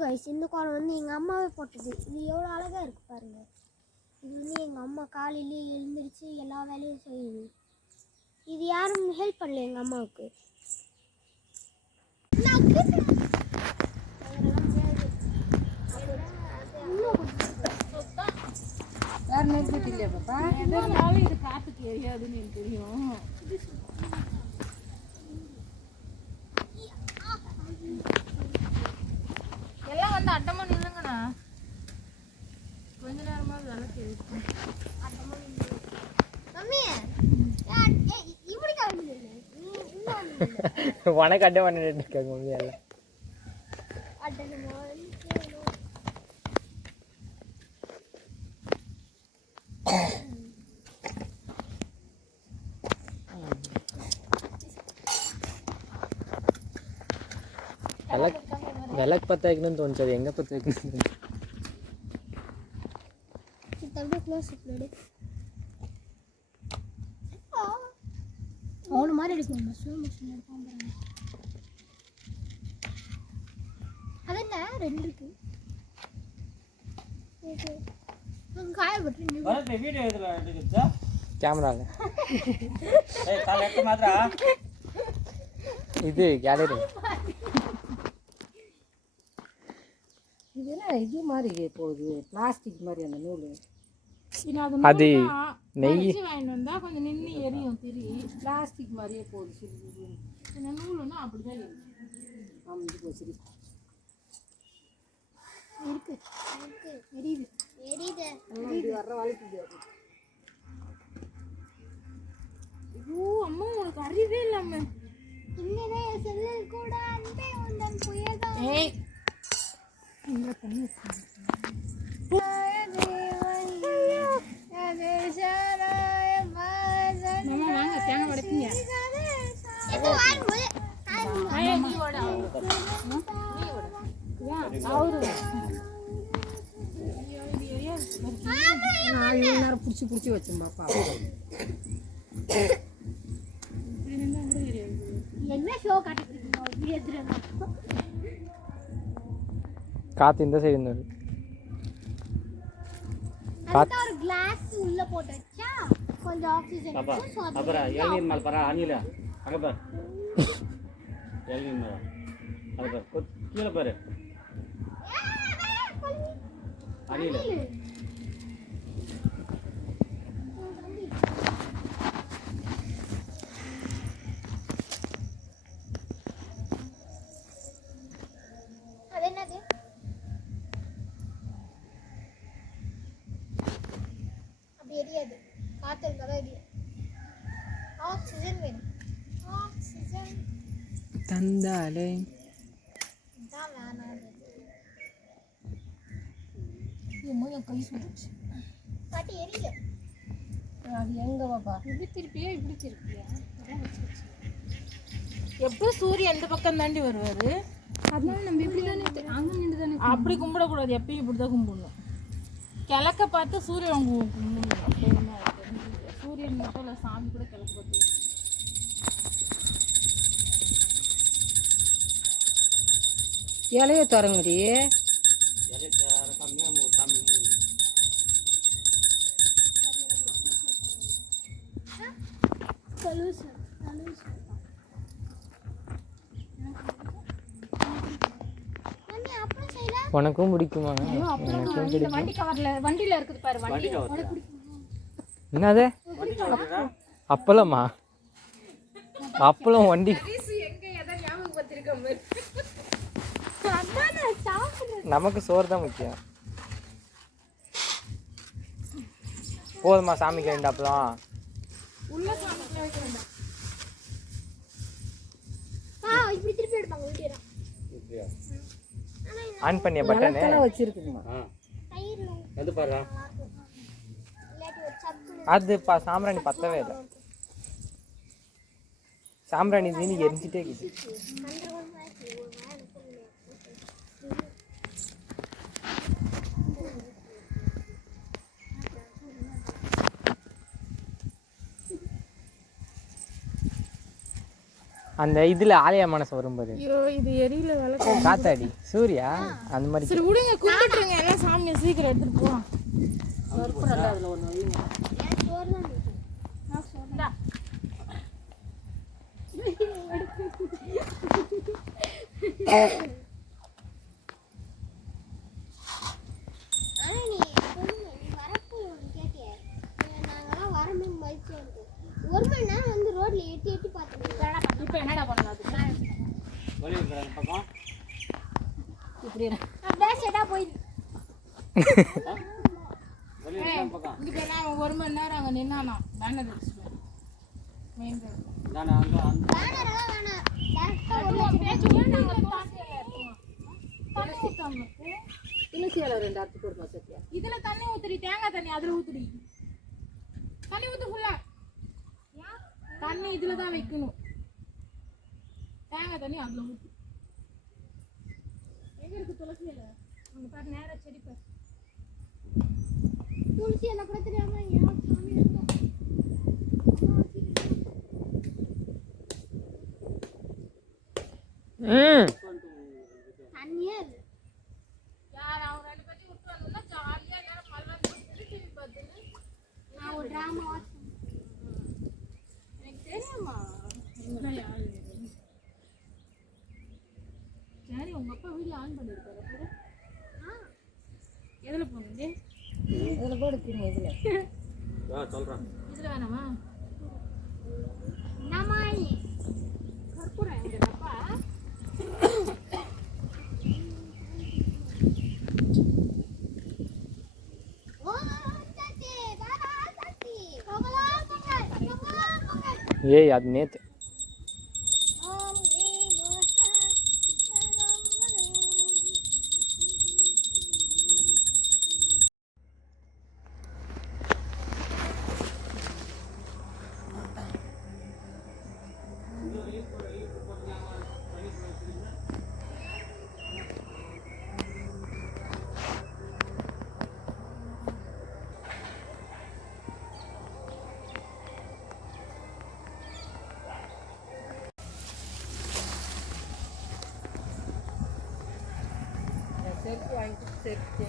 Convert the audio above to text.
Guys, இந்த கோலம் வந்து எங்கள் அம்மாவே போட்டது. இது எவ்வளோ அழகாக இருக்குது பாருங்கள். இது வந்து எங்கள் அம்மா காலையிலே எழுந்திரிச்சு எல்லா வேலையும் செய்யுது. இது யாரும் ஹெல்ப் பண்ணல எங்கள் அம்மாவுக்கு. வேறு நெருப்பு இல்லையா பாப்பா? எதனாலும் இது காற்றுக்கு எரியாதுன்னு எனக்கு தெரியும். எல்லாம் வந்து அட்டமா நில்லுங்கண்ணா, கொஞ்ச நேரமாவது விளக்கு எரிக்கும். உனக்கு அட்டை பண்ணிட்டு இருக்காங்க மம்மி எல்லாம். விளக்கு பற்ற வைக்கணும்னு தோணுச்சு, அது எங்கே பற்ற வைக்கணும்? அவனு மாதிரி எடுக்கணும், ஸ்லோ மோஷன் எடுப்பான் பாருங்க. அது என்ன ரெண்டு இருக்கு கேமராங்க இது கேலரி. இதெல்லாம் இது மாதிரி போகுது, பிளாஸ்டிக் மாதிரி அந்த நூல். அது நெய் வாங்கிட்டு வந்தா கொஞ்சம் நின்று எரியும், திரி பிளாஸ்டிக் மாதிரியே போகுது. இந்த நூலுன்னா அப்படிதான் அமைஞ்சு போச்சு. இருக்கு எரியுது எரியுது வர்ற வாழ்க்கை. ஐயோ அம்மா, உனக்கு அறிவே இல்லாம இன்னதே செல்லில் கூட அன்பே உந்தன் புயதா. ஏய் இந்த தண்ணி வாங்க தேங்காய் உடைப்பீங்க. நேரம் பிடிச்சி பிடிச்சி வச்சோம் பாப்பா. என்ன ஷோ காட்டிட்டு காற்று இந்த சைடு இருந்தது. ஒரு கிளாஸ் உள்ள போட்டு வச்சா கொஞ்சம் ஆக்சிஜன் அப்புறம் இளநீர் மேலே பாரு, அணில அங்கே பாரு, இளநீர் மேலே அதை பாரு, கீழே பாரு, அணில. அது என்னது? அப்படி எரியாது, காற்று இருந்தாலும் எரியும். ஆக்சிஜன் வேணும், ஆக்சிஜன் தந்தாலே தான் வேணாம். என் கை சுடுச்சு. காட்டி எரியல. அது எங்க பாப்பா? இப்படி திருப்பியா இப்படி திருப்பியா? எப்போ சூரியன் எந்த பக்கம் தாண்டி வருவாரு, அதனால நம்ம இப்படி தானே அங்கே நின்று தானே. அப்படி கும்பிடக்கூடாது, எப்பயும் இப்படி தான் கும்பிடணும். கிழக்க பார்த்து சூரியன் கும்பிடணும். அப்படின்னா சூரியன் மட்டும் இல்லை, சாமி கூட கிழக்க பார்த்து. இலைய தரங்கடி உனக்கும் பிடிக்குமா? எனக்கும் பிடிக்கும். வண்டி கவர்ல வண்டியில இருக்குது பாரு, வண்டி என்னது அப்பளமா? அப்பளம் வண்டி நமக்கு சோறு தான் முக்கியம். போதுமா சாமிக்கு ரெண்டு அப்பளம்? உள்ள சாமிக்கு வைக்க வேண்டாம். இப்படி திருப்பி எடுப்பாங்க வீடியோ. ஆன் பண்ணிய பட்டனே வச்சிருக்குமா? எது பாரு, அது சாம்பிராணி பத்தவே இல்லை. சாம்பிராணி தீனி எரிஞ்சிட்டே இருக்குது. அந்த இதுல ஆலய மனசு வரும்போது ஐயோ இது எரியல விளக்கு. காத்தாடி சூர்யா அந்த மாதிரி சரி விடுங்க, கும்பிட்டுருங்க எல்லாம் சாமியை சீக்கிரம் எடுத்துட்டு போலாம். ஏன் சோறு தான் இருக்கு. நான் சொல்றேன். ஆனா நீ சொல்லுங்க, நீ வரப்போ ஒன்று கேட்டியே, நாங்களாம் வரமே மதிச்சு வந்து 1 மணி நேரம் வந்து ரோட்ல எட்டி எட்டி பார்த்துட்டு இப்போ என்னடா பண்ணலாம் அதுக்கு? வெளியே இருக்கிற அந்த பக்கம் இப்படி அப்படியே செட்டா போயிடுது. வெளியே இருக்கிற அந்த பக்கம் இங்கே போய் நான் 1 மணி நேரம் அங்கே நின்னானா பேனர் அடிச்சுட்டேன் மெயின் ரோடு. தானே அங்கே அந்த பேனரெல்லாம் வேணாம், டேரக்டா துளசி இலை 2 அறுத்து போடுமா சத்யா. இதுல தண்ணி ஊத்துடி, தேங்காய் தண்ணி அதுல ஊத்துடி. தண்ணி ஊத்து ஃபுல்லா. தண்ணி இதுல தான் வைக்கணும். தேங்காய் தண்ணி அதுல ஊத்து. எங்க இருக்கு துளசி இலை? அங்க பாரு நேரா செடி பாரு. துளசி எல்லாம் கூட தெரியாம ஏன் சாமி இருக்கோம். தண்ணியே இல்லை. யார் அவங்க 2 பேரையும் விட்டு வந்தா ஜாலியா நேரம் மல்வாசி டிவி பார்த்துட்டு நான் ஒரு டிராமா வாட்ச் எனக்கு தெரியுமா இவங்க யாரு சரி உங்க அப்பா வீடியோ ஆன் பண்ணிருக்காரு பாரு. எதுல போனீங்க? இதுல போடுறீங்க இதுல. சொல்கிறேன் இதுல வேணாமா? நமாய் கற்பூரம் எங்க அப்பா? ஓ தட்டி தாரா தட்டி கோகலா பொங்கல் கோகலா பொங்கல் ஏய் அது நேத்து ஓம் ஏ மோசா செருப்பு வாங்கிட்டு செருப்பு